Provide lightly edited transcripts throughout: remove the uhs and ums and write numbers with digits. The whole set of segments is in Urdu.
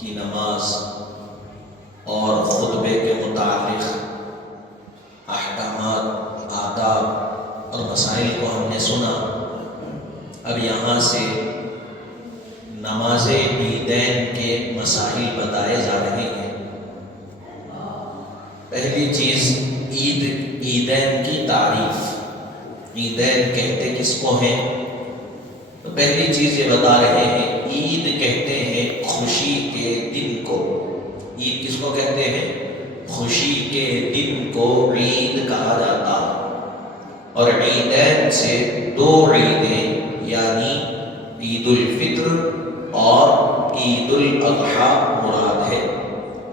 کی نماز اور خطبے کے متعلق احکامات، آداب اور مسائل کو ہم نے سنا۔ اب یہاں سے نماز عیدین کے مسائل بتائے جا رہے ہیں۔ پہلی چیز عیدین کی تعریف۔ عیدین کہتے کس کو ہیں؟ تو پہلی چیز یہ بتا رہے ہیں، عید کہتے ہیں خوشی کے دن کو۔ عید کس کو کہتے ہیں؟ خوشی کے دن کو عید کہا جاتا۔ اور عیدین سے دو عیدیں یعنی عید الفطر اور عید الاضحیٰ مراد ہے۔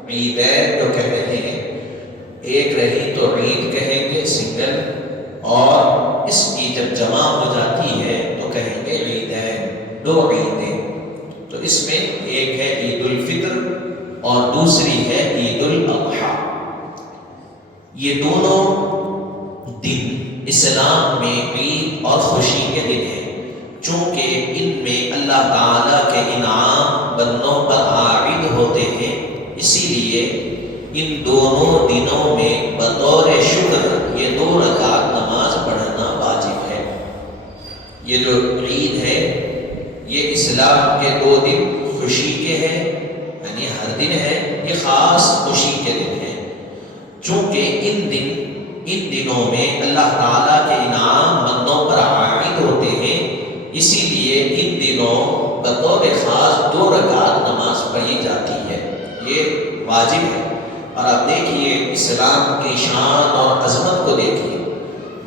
عیدین جو کہہ رہے ہیں، ایک رہی تو عید کہیں گے سنگل، اور اس کی جب جمع ہو جاتی ہے تو کہیں گے عیدین، دو عیدیں۔ تو اس میں ایک ہے عید الفطر اور دوسری ہے عید الاضحیٰ۔ یہ دونوں دن اسلام میں عید اور خوشی کے دن ہیں، چونکہ ان میں اللہ تعالیٰ کے انعام بندوں پر عائد ہوتے ہیں، اسی لیے ان دونوں دنوں میں بطور شکر یہ 2 رکعت نماز پڑھنا واجب ہے۔ یہ جو عید ہے یہ اسلام کے 2 دن خوشی کے ہیں، یعنی ہر دن ہے، یہ خاص خوشی کے دن ہے، چونکہ ان دنوں میں اللہ تعالیٰ کے انعام بندوں پر عائد ہوتے ہیں، اسی لیے ان دنوں بطور خاص 2 رکعت نماز پڑھی جاتی ہے، یہ واجب ہے۔ اور آپ دیکھیے اسلام کی شان اور عظمت کو دیکھیے،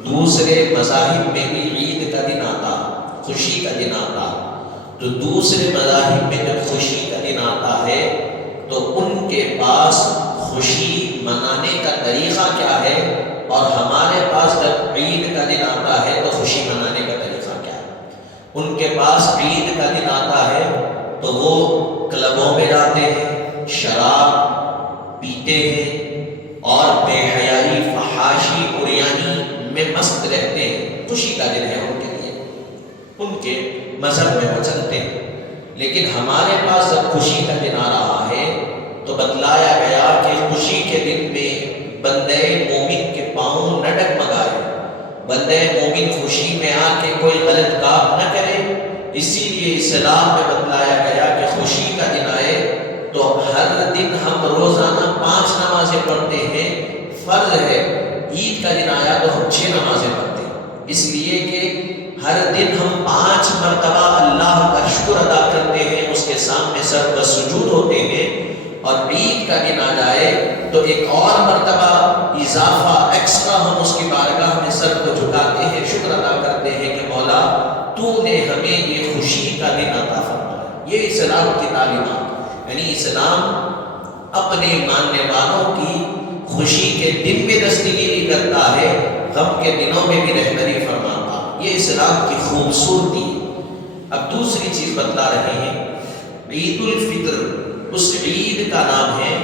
دوسرے مذاہب میں بھی عید کا دن آتا، خوشی کا دن آتا، تو دوسرے مذاہب میں جب خوشی کا دن آتا ہے تو ان کے پاس خوشی منانے کا طریقہ کیا ہے، اور ہمارے پاس جب عید کا دن آتا ہے تو خوشی منانے کا طریقہ کیا ہے۔ ان کے پاس عید کا دن آتا ہے تو وہ کلبوں میں جاتے ہیں، شراب پیتے ہیں اور بے حیائی، فحاشی، عریانی میں مست رہتے ہیں۔ خوشی کا دن ہے ان کے لیے، ان کے مذہب میں وہ چلتے ہیں۔ لیکن ہمارے پاس جب خوشی کا دن آ رہا ہے تو بتلایا گیا کہ خوشی کے دن میں بندے مومن کے پاؤں نہ ڈگمگائے، بندے مومن خوشی میں آ کے کوئی غلط کام نہ کرے۔ اسی لیے اسلام میں بتلایا گیا کہ خوشی کا دن آئے تو ہر دن ہم روزانہ 5 نمازیں پڑھتے ہیں، فرض ہے۔ عید کا دن آیا تو ہم 6 نمازیں پڑھتے ہیں، اس لیے کہ ہر دن ہم 5 مرتبہ اللہ کا شکر ادا کرتے ہیں، اس کے سامنے سر پر سجود ہوتے ہیں۔ اور عید کا دن آ جائے تو ایک اور مرتبہ اضافہ ایکسٹرا ہم اس کی بارگاہ میں سر کو جھکاتے ہیں، شکر ادا کرتے ہیں کہ مولا تو نے ہمیں یہ خوشی کا دن عطا فرمایا۔ یہ اسلام کی تعلیمات، یعنی اسلام اپنے ماننے والوں کی خوشی کے دن میں دستگیری کرتا ہے، غم کے دنوں میں بھی رہبری فرماتا۔ یہ اسلام کی خوبصورتی۔ اب دوسری چیز بتلا رہے ہیں، عید الفطر اس عید کا نام ہے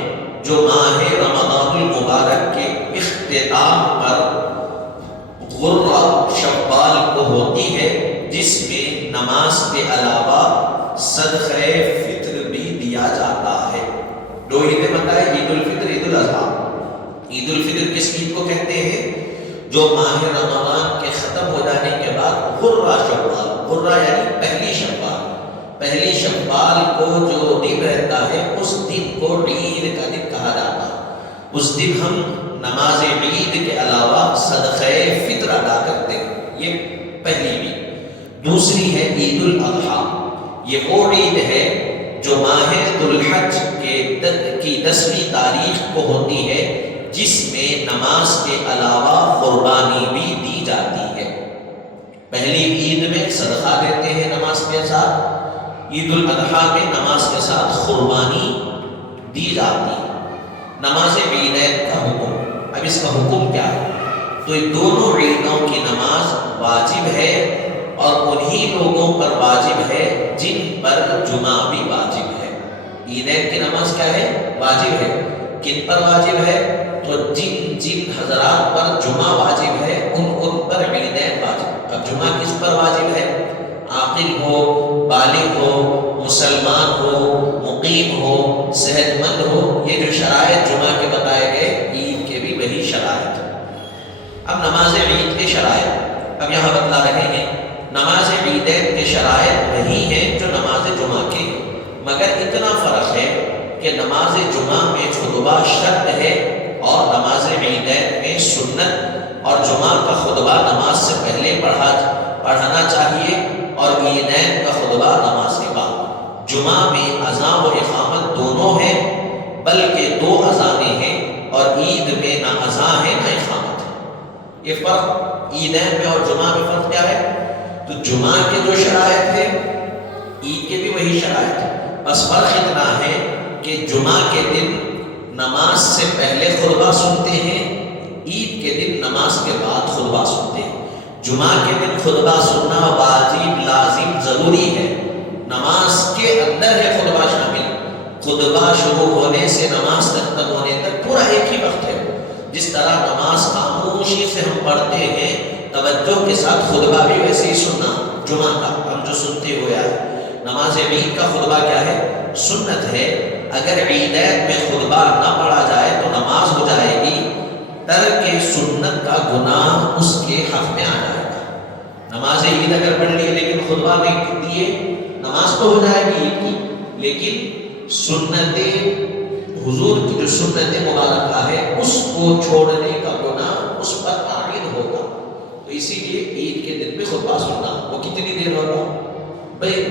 جو ماہ رمضان المبارک کے اختتام پر غرہ شوال کو ہوتی ہے، جس میں نماز کے علاوہ صدقہ فطر بھی دیا جاتا ہے۔ 2 عیدیں بتائے، عید الفطر، عید الاضحیٰ۔ عید الفطر کس عید کو کہتے ہیں؟ جو ماہ رمضان کے ختم ہو جانے کے بعد غرہ شوال، غرہ یعنی پہلی شوال، پہلی شوال کو جو دن رہتا ہے اس دن کو عید کا دن کہا جاتا ہے۔ اس دن ہم نماز عید کے علاوہ صدقہ فطر ادا کرتے ہیں، یہ پہلی عید۔ دوسری ہے عید الاضحیٰ، یہ وہ عید ہے جو ماہ ذو الحج کی 10ویں تاریخ کو ہوتی ہے، جس میں نماز کے علاوہ قربانی بھی دی جاتی ہے۔ پہلی عید میں صدقہ دیتے ہیں نماز کے ساتھ، عید الاضحیٰ میں نماز کے ساتھ قربانی دی جاتی ہے۔ نماز عیدین کا حکم، اب اس کا حکم کیا ہے؟ تو یہ دونوں عیدوں کی نماز واجب ہے، اور انہی لوگوں پر واجب ہے جن پر جمعہ بھی واجب ہے۔ عیدین کی نماز کیا ہے؟ واجب ہے۔ کن پر واجب ہے؟ تو جن حضرات پر جمعہ واجب ہے ان پر عیدین واجب۔ اب جمعہ کس پر واجب ہے؟ عاقل ہو، بالغ ہو، مسلمان ہو، مقیم ہو، صحت مند ہو، یہ جو شرائط جمعہ کے بتائے گئے عید کے بھی وہی شرائط۔ اب نماز عید کے شرائط اب یہاں بتلا رہے ہیں۔ نماز عیدین کے شرائط وہی ہیں جو نماز جمعہ کے، مگر اتنا فرق ہے کہ نماز جمعہ میں خطبہ شرط ہے اور نماز عیدین میں سنت، اور جمعہ کا خطبہ نماز سے پہلے پڑھانا چاہیے اور عیدین کا خطبہ نماز کے بعد۔ جمعہ میں اذان و اقامت دونوں ہیں، بلکہ 2 اذانیں ہیں، اور عید میں نہ اذان ہے نہ اقامت ہے۔ یہ فرق عیدین میں اور جمعہ میں فرق کیا ہے؟ تو جمعہ کے جو شرائط ہے عید کے بھی وہی شرائط ہے، بس فرق اتنا ہے کہ جمعہ کے دن نماز سے پہلے خطبہ سنتے ہیں، عید کے دن نماز کے بعد خطبہ سنتے ہیں۔ جمعہ کے دن خطبہ سننا واجب، لازم، ضروری ہے، نماز کے اندر ہے خطبہ شامل۔ خطبہ شروع ہونے سے نماز ختم ہونے تک پورا ایک ہی وقت ہے۔ جس طرح نماز خاموشی سے ہم پڑھتے ہیں، توجہ کے ساتھ خطبہ بھی ویسے ہی سننا، جمعہ کا ہم جو سنتے ہوئے آئے۔ نماز عید کا خطبہ کیا ہے؟ سنت ہے۔ اگر عیدین میں خطبہ نہ پڑھا جائے تو نماز ہو جائے گی، ترک سنت کا گناہ اس کے حق میں آ جائے گا۔ نماز عید اگر پڑھ لی لیکن خطبہ نہیں دیے، نماز تو ہو جائے گی عید کی، لیکن سنت حضور کی جو سنت مبارکہ ہے اس کو چھوڑنے کا گناہ اس پر عائد ہوگا۔ تو اسی لیے عید کے دن بھی خطبہ سننا، وہ کتنی دیر ہوگا بھائی؟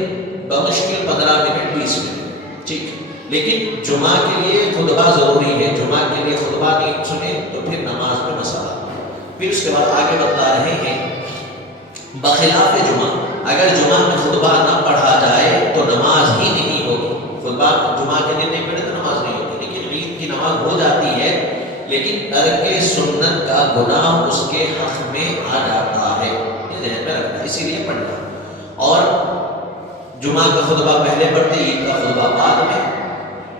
بمشکل 15 منٹ 20 منٹ، ٹھیک۔ لیکن جمعہ کے لیے خطبہ ضروری ہے، جمعہ کے لیے خطبہ نہیں سنے تو پھر نماز میں مسئلہ۔ پھر اس کے بعد آگے بتلا رہے ہیں بخلاف جمعہ، اگر جمعہ میں خطبہ نہ پڑھا جائے تو نماز ہی نہیں ہوگی۔ خطبہ جمعہ کے دن نہیں پڑھے تو نماز نہیں ہوگی، لیکن عید کی نماز ہو جاتی ہے، لیکن ترک سنت کا گناہ اس کے حق میں آ جاتا ہے۔ یہ ذہن میں رکھنا، اسی لیے پڑھنا۔ اور جمعہ کا خطبہ پہلے پڑھتے، عید کا خطبہ بعد میں۔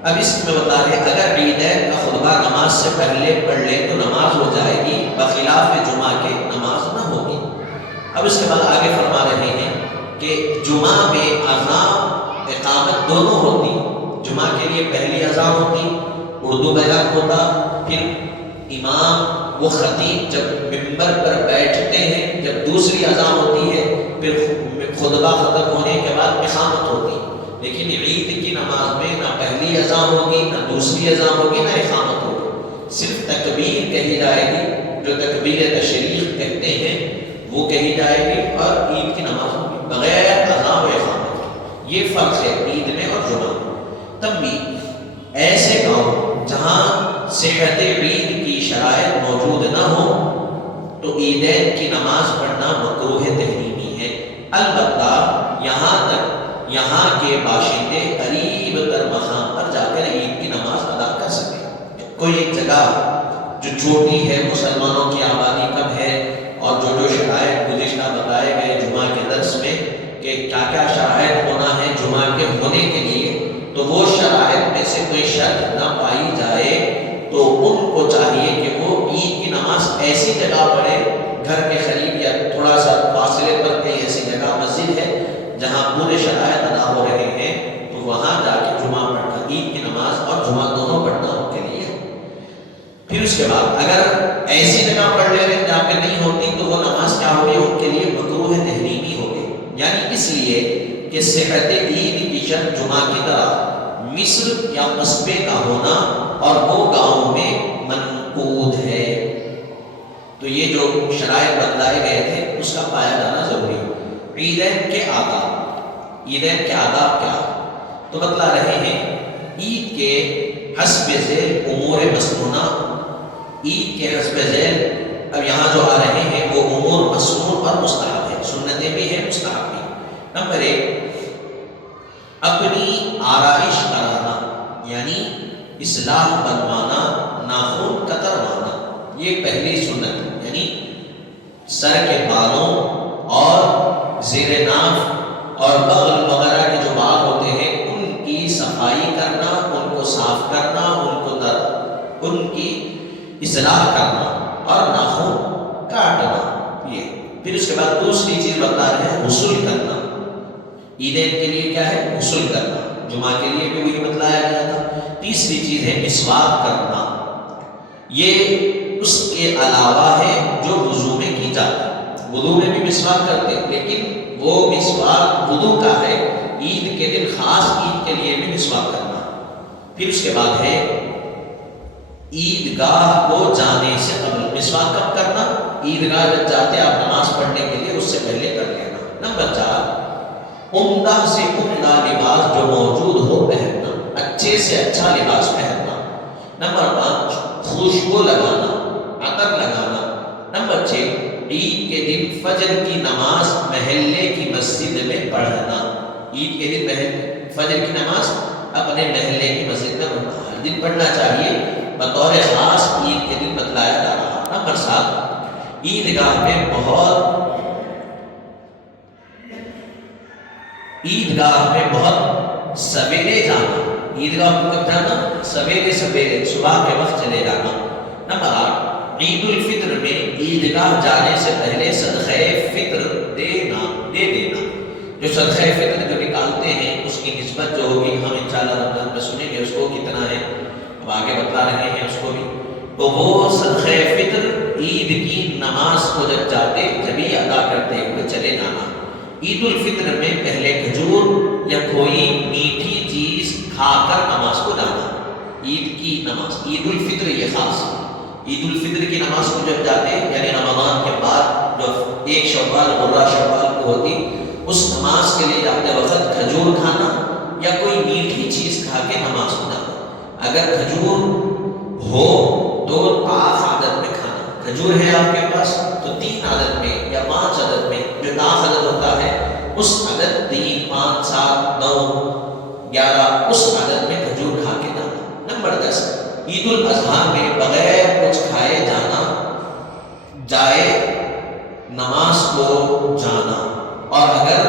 اب اس میں بتا رہے اگر عیدین کا خطبہ نماز سے پہلے پڑھ لیں تو نماز ہو جائے گی، بخلاف جمعہ کے نماز نہ ہوگی۔ اب اس کے بعد آگے فرما رہے ہیں کہ جمعہ میں اذان اقامت دونوں ہوتی۔ جمعہ کے لیے پہلی اذان ہوتی، اردو بیان ہوتا، پھر امام وہ خطیب جب منبر پر بیٹھتے ہیں، جب دوسری اذان ہوتی ہے، پھر خطبہ ختم ہونے کے بعد اقامت ہوتی۔ لیکن عید کی نماز میں نہ پہلی اذان ہوگی، نہ دوسری اذان ہوگی، نہ اقامت ہوگی، صرف تکبیر کہی جائے گی، جو تکبیر تشریق کہتے ہیں وہ کہی جائے گی، اور عید کی نماز ہوگی بغیر اذان و اقامت۔ یہ فرق ہے عید میں اور جمعہ میں۔ تب بھی ایسے گاؤں جہاں صحت عید کی شرائط موجود نہ ہو تو عیدین کی نماز پڑھنا مکروہ تحریمی ہے، البتہ یہاں کے باشندے قریب تر مقام پر جا کر عید کی نماز ادا کر سکیں۔ کوئی ایک جگہ جو چھوٹی ہے، مسلمانوں کی آبادی کم ہے، اور جو شرائط گزشتہ بتائے گئے جمعہ کے درس میں کہ کیا کیا شرائط ہونا ہے جمعہ کے ہونے کے لیے، تو وہ شرائط میں سے کوئی شرط نہ پائی جائے تو ان کو چاہیے کہ وہ عید کی نماز ایسی جگہ پڑھے، گھر کے قریب یا تھوڑا سا فاصلے پر کہیں ایسی جگہ مسجد ہے جہاں پورے شرائط ادا ہو رہے ہیں، تو وہاں جا کے جمعہ پڑھنا، عید کی نماز اور جمعہ دونوں پڑھنا ان کے لیے۔ پھر اس کے بعد اگر ایسی جگہ پڑھ لے رہے جہاں پہ نہیں ہوتی تو وہ نماز کیا ہوگی؟ ان کے لیے مکروہ تحریمی ہوگی، یعنی اس لیے کہ صحت عید کی شرط جمعہ کی طرح مصر یا قصبے کا ہونا اور وہ گاؤں میں منقود ہے۔ تو یہ جو شرائط بتلائے گئے تھے اس کا پایا جانا ضروری ہے۔ عیدین کے آداب، عیدین کے آداب کیا؟ تو بتلا رہے ہیں عید کے حسب ذیل امور مسنونہ، عید کے حسب ذیل اب یہاں جو آ رہے ہیں وہ امور مسنون اور مستحب ہے، سنتیں بھی ہیں مستحب بھی۔ نمبر 1، اپنی آرائش کرانا، یعنی اصلاح بنوانا، ناخن کتروانا، یہ پہلی سنت، یعنی سر کے بالوں اور زیر ناف اور بغل وغیرہ کے جو بال ہوتے ہیں ان کی صفائی کرنا، ان کو صاف کرنا، ان کی اصلاح کرنا اور ناخن کاٹنا۔ یہ پھر اس کے بعد دوسری چیز بتا رہے ہیں غسل کرنا۔ عیدین کے لیے کیا ہے؟ غسل کرنا۔ جمعہ کے لیے بھی وہی بتلایا تیسری چیز ہے مسواک کرنا. یہ اس کے علاوہ ہے جو وضو میں کی جاتی ہے. وضو میں بھی مسواک کرتے ہیں لیکن وہ مسواک وضو کا ہے. عید کے دن خاص عید کے لیے بھی مسواک کرنا. پھر اس کے بعد ہے عیدگاہ کو جانے سے قبل. مسواک کب کرنا؟ عیدگاہ جب جاتے آپ نماز پڑھنے کے لیے اس سے پہلے کر لینا. نمبر 4 عمدہ سے عمدہ لباس جو موجود ہو پہننا. اچھے سے اچھا لباس پہننا. نمبر 5 خوشبو لگانا، عطر لگانا. نمبر 6 عید کے دن فجر کی نماز محلے کی مسجد میں پڑھنا. عید کے دن فجر کی نماز اپنے محلے کی مسجد میں پڑھنا. ہر دن پڑھنا چاہیے، بطور خاص عید کے دن بتلایا جا رہا. نمبر 7 عیدگاہ میں بہت سویرے جانا. عیدگاہ کو کب جانا؟ سویرے سویرے، صبح کے وقت چلے جانا. نمبر 8 عید الفطر میں عیدگاہ جانے سے پہلے صدقہ فطر دے دینا. جو صدقہ فطر جو نکالتے ہیں اس کی نسبت جو ہوگی ہم انشاءاللہ رمضان میں سنیں گے اس کو کتنا ہے، اب آگے بتلا رہے ہیں اس کو بھی. تو وہ صدقہ فطر عید کی نماز کو جب جاتے جبھی ادا کرتے ہوئے چلے جانا. عید الفطر میں پہلے کھجور یا کوئی میٹھی چیز کھا کر نماز کو جانا. عید کی نماز، عید الفطر یہ خاص. عید الفطر کی نماز کو جب جاتے یعنی رمضان کے بعد جو 1 شوال غرہ شوال کو ہوتی اس نماز کے لیے جاتے وقت کھجور کھانا یا کوئی میٹھی چیز کھا کے نماز کو جانا. اگر کھجور ہو تو 5 عدد میں کھانا. کھجور ہے آپ کے پاس تو 3 عدد میں یا 5 عدد میں، جو 10 عدد ہوتا ہے اس عدد 3 5 7 9 11 اس عدد میں کھجور کھا کے جانا. نمبر 10 عید الاضحیٰ میں بغیر کچھ کھائے جائے نماز کو جانا. اور اگر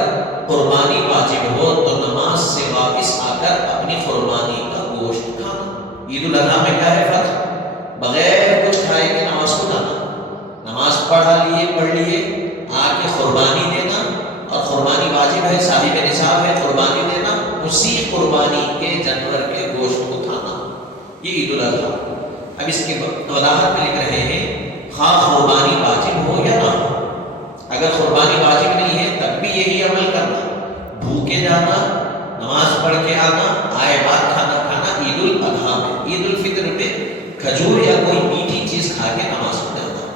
قربانی واجب ہو تو نماز سے واپس آ کر اپنی قربانی کا گوشت کھانا. عید الاضحیٰ میں کیا ہے فرق؟ بغیر کچھ کھائے کے نماز کو جانا. نماز پڑھ لیے آ کے قربانی دینا، اور قربانی واجب ہے، صاحب نصاب ہے قربانی دینا، اسی قربانی کے جانور کے گوشت کو کھانا. یہ عید الاضحیٰ. اب اس کی وضاحت میں لکھ رہے ہیں خواہ قربانی واجب ہو یا نہ ہو. اگر قربانی واجب نہیں ہے تب بھی یہی عمل کرنا، بھوکے جانا، نماز پڑھ کے آنا، آئے بعد کھانا کھانا. عید الاضحیٰ میں، عید الفطر میں کھجور یا کوئی میٹھی چیز کھا کے نماز پڑھ جانا.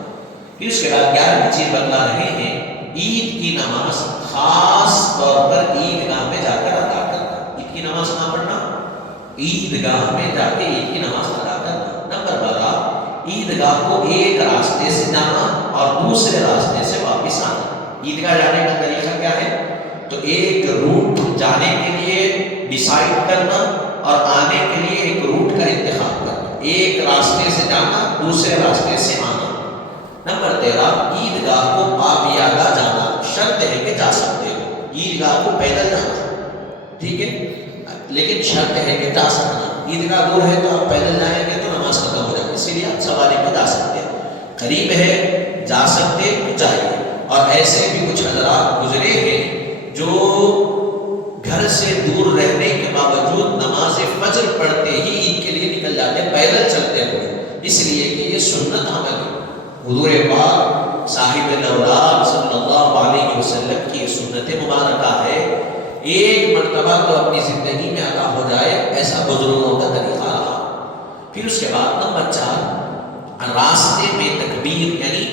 پھر اس کے بعد 11ویں چیز بتلا رہے ہیں عید کی نماز خاص طور پر عیدگاہ میں جا کر ادا کرنا. عید کی نماز نہ پڑھنا، عیدگاہ میں جا کے عید کی نماز ادا کرنا. نمبر 12 عیدگاہ کو ایک راستے سے جانا اور دوسرے راستے سے واپس آنا. عیدگاہ جانے کا طریقہ کیا ہے؟ تو ایک روٹ جانے کے لیے ڈیسائیڈ کرنا اور آنے کے لیے ایک روٹ کا انتخاب کرنا. ایک راستے سے جانا، دوسرے راستے سے آنا. نمبر 13 عیدگاہ کو پابیادہ جانا. شرط ہے کہ جا سکتے ہو. عیدگاہ کو پیدل جانا ٹھیک ہے، لیکن شرط ہے کہ جا سکنا. عیدگاہ دور ہے تو آپ پیدل جائیں گے تو نماز ختم ہو جائے گی، اسی لیے آپ سواری پہ جا سکتے ہیں. قریب ہے جا سکتے تو جائیے. اور ایسے بھی کچھ حضرات گزرے ہیں جو گھر سے دور رہنے کے باوجود نماز فجر پڑھتے ہی عید کے لیے نکل جاتے ہیں پیدل چلتے ہوئے، اس لیے کہ یہ سنت عمل ہے. حضور پاک صاحب الاولاد صلی اللہ علیہ وسلم کی سنت مبارکہ ہے. ایک مرتبہ تو اپنی زندگی میں ادا ہو جائے، ایسا بزرگوں کا طریقہ رہا. پھر اس کے بعد نمبر 4 راستے میں تکبیر یعنی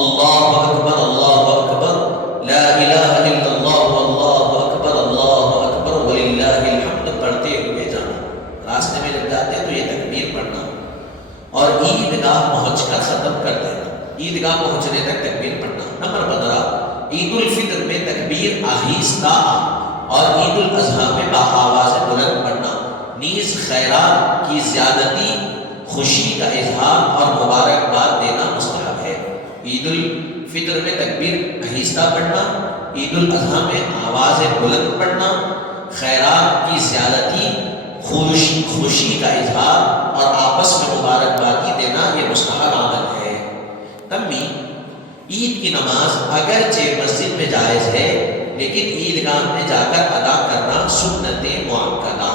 اللہ اکبر لا الہ الا اللہ اللہ اکبر وللہ الحمد پڑھتے ہوئے جانا. راستے میں جب جاتے ہیں تو یہ تکبیر پڑھنا اور عیدگاہ پہنچ کر ختم کر دینا. عیدگاہ پہنچنے تک تکبیر پڑھنا. نمبر 15 عید الفطر میں تکبیر آہستہ اور عید الاضحیٰ میں باآواز بلند پڑھنا. نیز خیرات کی زیادتی، خوشی کا اظہار اور مبارکباد دینا مستحب ہے. عید الفطر میں تکبیر آہستہ پڑھنا، عید الاضحیٰ میں آواز بلند پڑھنا، خیرات کی زیادتی، خوشی کا اظہار اور آپس میں مبارکبادی دینا یہ مستحب عمل ہے. تمی عید کی نماز اگرچہ مسجد میں جائز ہے لیکن عیدگاہ میں جا کر ادا کرنا سنت مؤکدہ.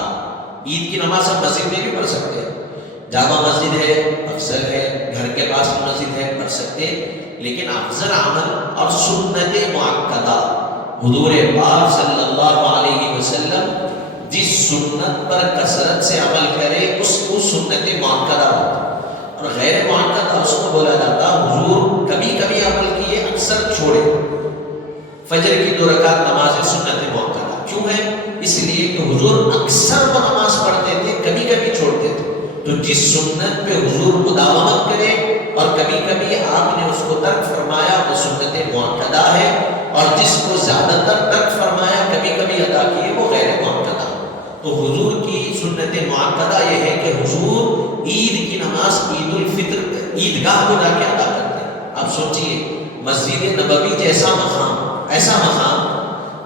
عید کی نماز ہم مسجد میں بھی پڑھ سکتے ہیں، جامع مسجد ہے، افضل ہے، گھر کے پاس مسجد ہے، پڑھ سکتے ہیں، لیکن افضل عمل اور سنت مؤکدہ حضور پاک صلی اللہ علیہ وسلم جس سنت پر کثرت سے عمل کرے اس کو سنت مؤکدہ ہوتا ہے، اور غیر مؤکدہ اس کو بولا جاتا حضور کبھی کبھی عمل کیے اکثر چھوڑے۔ فجر کی 2 رکعت نماز سنت مؤکدہ کیوں ہے؟ اس لیے کہ حضور اکثر وہ نماز پڑھتے تھے، کبھی کبھی چھوڑتے تھے، تو جس سنت پہ حضور مداومت کرے اور کبھی کبھی آپ نے اس کو ترک فرمایا وہ سنت مؤکدہ ہے، اور جس کو زیادہ تر ترک فرمایا کبھی کبھی ادا کیے وہ غیر مؤکدہ۔ تو حضور کی سنت مؤکدہ یہ ہے کہ حضور عید کی نماز عید الفطر عیدگاہ میں جا کے ادا کرتے ہیں۔ آپ سوچئے مسجد نبوی جیسا مقام، ایسا مقام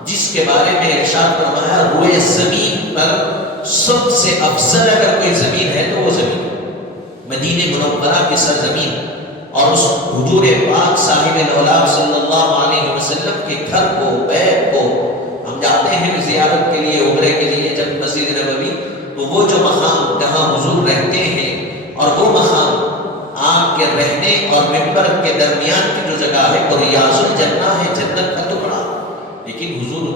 جس کے بارے میں ارشاد فرمایا روئے زمین پر سب سے افضل اگر کوئی زمین ہے تو وہ زمین مدینہ منورہ کی سرزمین، اور اس حضور پاک صاحب الاولاد صلی اللہ علیہ وسلم کے گھر کو، بیت کو ہم جاتے ہیں زیارت کے لیے، عمرے کے لیے جب مسجد نبوی، تو وہ جو مقام جہاں حضور رہتے ہیں اور وہ مقام آپ کے رہنے اور ممبر کے درمیان کی جو جگہ ہے وہ ریاض الجنہ ہے، جنت کا ٹکڑا، لیکن حضور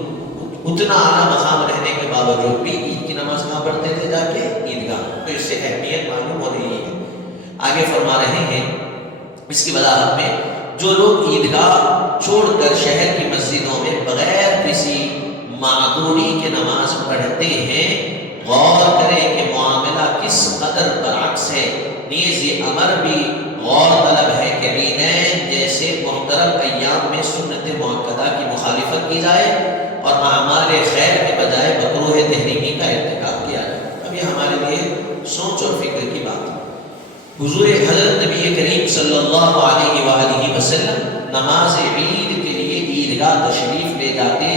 اتنا اعلیٰ مقام رہنے کے باوجود بھی عید کی نماز کہاں پڑھتے تھے؟ جا کے عیدگاہ۔ تو اس سے اہمیت معلوم ہو رہی ہے۔ آگے فرما رہے ہیں اس کی وضاحت میں، جو لوگ عیدگاہ چھوڑ کر شہر کی مسجدوں میں بغیر کسی معذوری کے نماز پڑھتے ہیں، غور کریں کہ معاملہ کس قدر برعکس ہے۔ نیز یہ امر بھی غور طلب ہے کہ عیدین جیسے محترم ایام میں سنت مؤکدہ کی مخالفت کی جائے اور اعمال خیر کے بجائے مکروہ تحریمی کا ارتکاب کیا جائے۔ اب یہ ہمارے لیے سوچ اور فکر کی بات ہے۔ حضور حضرت نبی کریم صلی اللہ علیہ وآلہ وسلم نماز عید کے لیے عیدگاہ تشریف لے جاتے،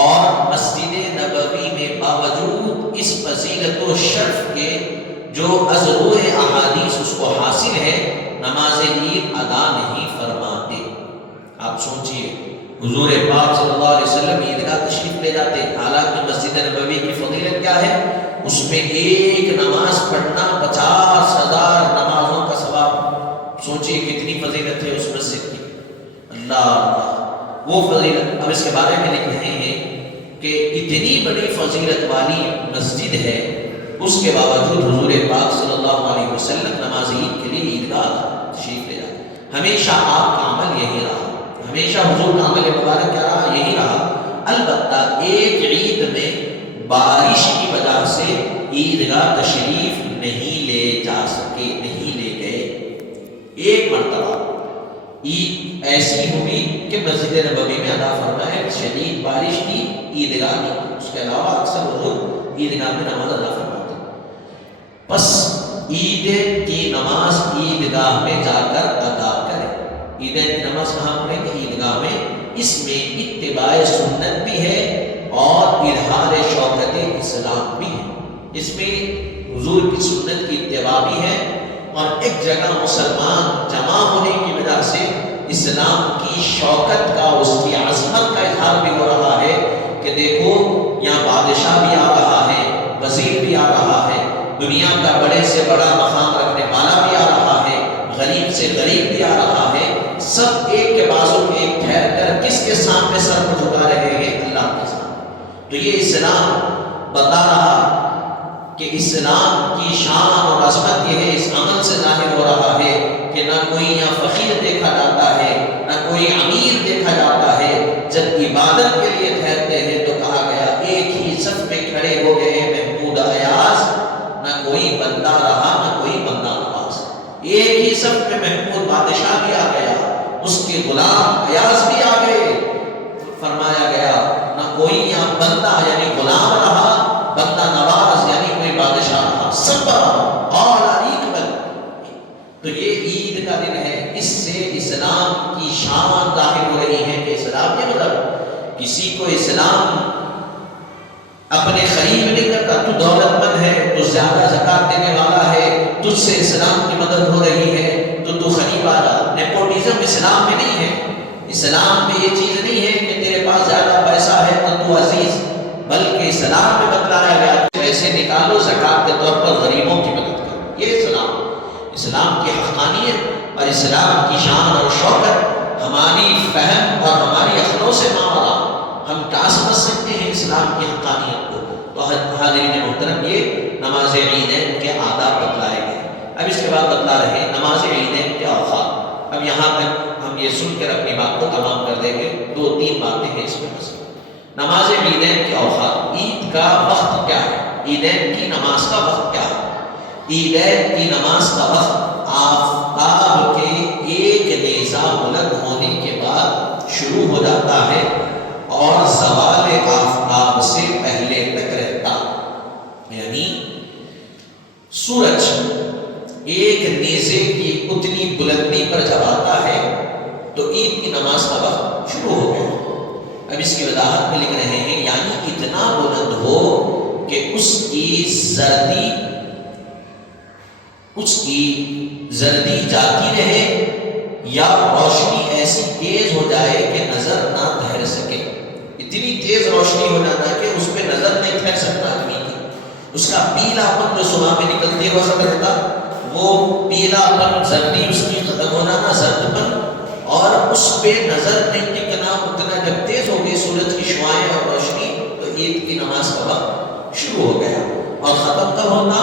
اور مسجد نبوی میں باوجود اس فضیلت و شرف کے جو ازروع احادیث اس کو حاصل ہے، نماز عید ادا نہیں فرماتے۔ آپ سوچئے حضور پاک صلی اللہ علیہ وسلم عیدگاہ تشریف لے جاتے، حالانکہ مسجد نبوی کی فضیلت کیا ہے؟ اس میں ایک نماز پڑھنا 50,000 نمازوں کا ثواب۔ سوچئے کتنی فضیلت ہے اس مسجد کی، اللہ اللہ وہ فضیلت۔ اب اس کے بارے میں لکھ رہے ہیں کہ اتنی بڑی فضیلت والی مسجد ہے، اس کے باوجود حضور پاک صلی اللہ علیہ وسلم نماز عید کے لیے عیدگاہ تشریف لے جاتے۔ ہمیشہ آپ کا عمل یہی رہا، ہمیشہ حضور کا عمل مبارک کیا رہا؟ یہی رہا۔ البتہ ایک عید میں بارش کی وجہ سے عیدگاہ تشریف نہیں لے جا سکے، نہیں لے گئے۔ ایک مرتبہ عید ایسی ہوئی کہ مسجد نبوی میں ادا فرمائے، شدید بارش کی، عیدگاہ نہیں، اس کے علاوہ اکثر حضور عیدگاہ میں نماز ادا فرماتے۔ بس عید کی نماز عیدگاہ میں جا کر ادا کریں۔ عید کی نماز کہاں پڑھیں گے؟ عیدگاہ میں۔ اس میں اتباع سنت بھی ہے اور اظہار شوکت اسلام بھی ہے۔ اس میں حضور کی سنت کی اتباع بھی ہے، اور ایک جگہ مسلمان جمع ہونے کی وجہ سے اسلام کی شوکت کا، اس کی عظمت کا اظہار بھی ہو رہا ہے کہ دیکھو یہاں بادشاہ بھی آ رہا ہے، وزیر بھی آ رہا ہے، دنیا کا بڑے سے بڑا مقام رکھنے والا بھی آ رہا ہے، غریب سے غریب بھی آ رہا ہے، سب ایک کے بازو میں ایک ٹھہر کر کس کے سامنے سر کو جھکا رہے ہیں؟ اللہ کے سامنے۔ تو یہ اسلام بتا رہا کہ اسلام کی شان اور عظمت یہ ہے، اس عمل سے ظاہر ہو رہا ہے کہ نہ کوئی یہاں فقیر دیکھا جاتا ہے، نہ کوئی امیر دیکھا جاتا ہے۔ جب عبادت کے لیے ٹھہرتے ہیں تو کہا گیا ایک ہی صف میں کھڑے ہو گئے محمود ایاز، نہ کوئی بندہ رہا نہ کوئی بندہ نواز۔ ایک ہی صف میں محمود بادشاہ بھی آ گیا، اس کے غلام ایاز بھی آ گئے۔ فرمایا گیا نہ کوئی یہاں بندہ یعنی غلام رہا، بندہ نواز یعنی کوئی بادشاہ رہا، سب اور اقبل۔ تو یہ عید کا دن ہے، اس سے اسلام کی شان ظاہر ہو رہی ہے کہ اسلام یہ مطلب کسی کو اسلام اپنے قریب نہیں کرتا، تو دولت مند ہے، تو زیادہ زکات دینے والا ہے، تجھ سے اسلام کی مدد ہو رہی ہے تو قریب آ جا۔ نیپوٹزم اسلام میں نہیں ہے۔ اسلام میں یہ چیز نہیں ہے کہ تیرے پاس زیادہ پیسہ ہے تو عزیز، بلکہ اسلام میں بتلایا گیا سے نکالو، زکات کے طور پر غریبوں کی مدد کرو. یہ اسلام کی حقانیت اور اسلام کی شان اور شوکت ہماری فہم اور ہماری عقلوں سے ماورا. ہم کیا سمجھ سکتے ہیں اسلام کی حقانیت کو؟ تو حاضرین محترم، یہ نماز عیدین کے آداب بتلائے گئے. اب اس کے بعد بتلا رہے ہیں نماز عیدین کے اوقات. اب یہاں تک ہم یہ سن کر اپنی بات کو تمام کر دیں گے. 2-3 باتیں ہیں اس میں بس. نماز عیدین کے اوقات، عید کا وقت کیا ہے؟ عیدین کی نماز کا وقت کیا ہے؟ عیدین کی نماز کا وقت آفتاب کے ایک نیزہ بلند ہونے کے بعد شروع ہو جاتا ہے اور زوال آفتاب سے پہلے تک رہتا. یعنی سورج ایک نیزے کی اتنی بلندی پر جب آتا ہے تو عید کی نماز کا وقت شروع ہو گیا. اب اس کی وضاحت میں لکھ رہے ہیں یعنی اتنا بلند ہو کہ اس کی زردی جاتی رہے یا روشنی ایسی تیز ہو جائے کہ نظر نہ ٹھہر سکے. اتنی تیز روشنی ہو جاتا ہے کہ اس پہ نظر نہیں ٹھہر سکتا آدمی کی. اس کا پیلا پن جو صبح میں نکلتے وقت رہتا، وہ پیلا پن، زردی اس کی ختم ہو جانا، زرد پن، اور اس پہ نظر نہیں ٹکنا. اتنا جب تیز ہو گئی سورج کی شعاعیں اور روشنی تو عید کی نماز کا وقت شروع ہو گیا. اور ختم کب ہونا؟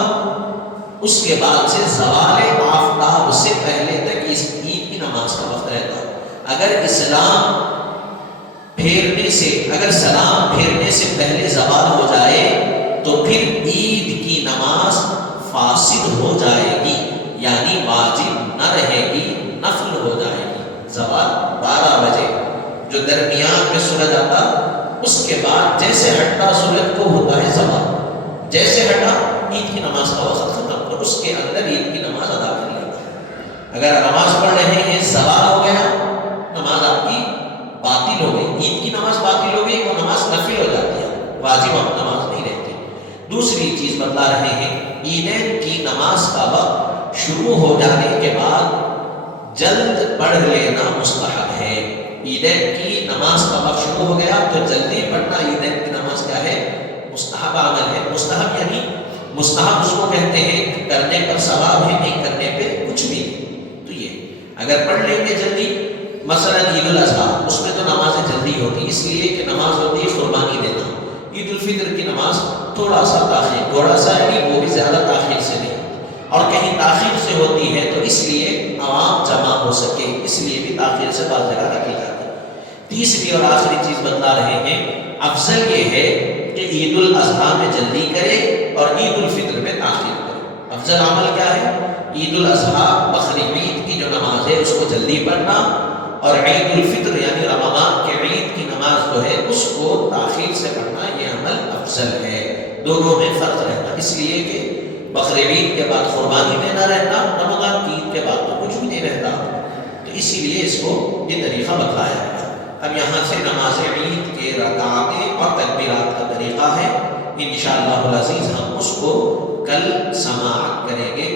اس کے بعد سے زوال آفتاب سے پہلے تک اس عید کی نماز کا وقت رہتا. اگر سلام پھیرنے سے پہلے زوال ہو جائے تو پھر عید کی نماز فاسد ہو جائے گی، یعنی واجب نہ رہے گی، نفل ہو جائے گی. زوال 12 بجے جو درمیان میں سورج آتا، اس کے بعد جیسے ہٹتا سورج کو ہوتا ہے زوال. جیسے ہٹا عید کی نماز کا وقت ختم، اور اس کے اندر عید کی نماز ادا کر لیتا. اگر نماز پڑھ رہے ہیں زوال ہو گیا، نماز آپ کی باطل ہو گئی. عید کی نماز باطل ہو گئی، وہ نماز نفل ہو جاتی ہے، واجب نماز نہیں رہتی. دوسری چیز بتلا رہے ہیں عیدین کی نماز کا وقت شروع ہو جانے کے بعد جلد پڑھ لینا مستحب ہے. عیدین کی نماز کا وقت شروع ہو گیا تو جلدی پڑھنا عیدین کی نماز کیا ہے؟ مستحب عمل ہے. مستحب یعنی مستحب اس کو کہتے ہیں کرنے پر ثواب ہے، نہیں کرنے پہ کچھ بھی. تو یہ اگر پڑھ لیں گے جلدی، مثلا عید الاضحیٰ، اس میں تو نمازیں جلدی ہوتی اس لیے کہ نماز ہوتی ہے قربانی دینا. عید الفطر کی نماز تھوڑا سا نہیں، وہ بھی زیادہ تاخیر سے نہیں، اور کہیں تاخیر سے ہوتی ہے تو اس لیے عوام جمع ہو سکے، اس لیے بھی تاخیر سے بعض جگہ رکھی جاتی ہے. تیسری اور آخری چیز بتلا رہے ہیں افضل یہ ہے کہ عید الاضحیٰ میں جلدی کرے اور عید الفطر میں تاخیر کرے. افضل عمل کیا ہے؟ عید الاضحیٰ بقر عید کی جو نماز ہے اس کو جلدی پڑھنا، اور عید الفطر یعنی رمضان کے عید کی نماز جو ہے اس کو تاخیر سے پڑھنا. یہ عمل افضل ہے. دونوں میں فرق رہتا، اس لیے کہ بقر عید کے بعد قربانی میں نہ رہتا، رمضان کی عید کے بعد تو کچھ بھی نہیں رہتا. تو اسی لیے اس کو یہ طریقہ بتلایا گیا. اب یہاں سے نماز عید کے رکعتیں اور تکبیرات کا طریقہ ہے. انشاءاللہ العزیز ہم اس کو کل سماعت کریں گے.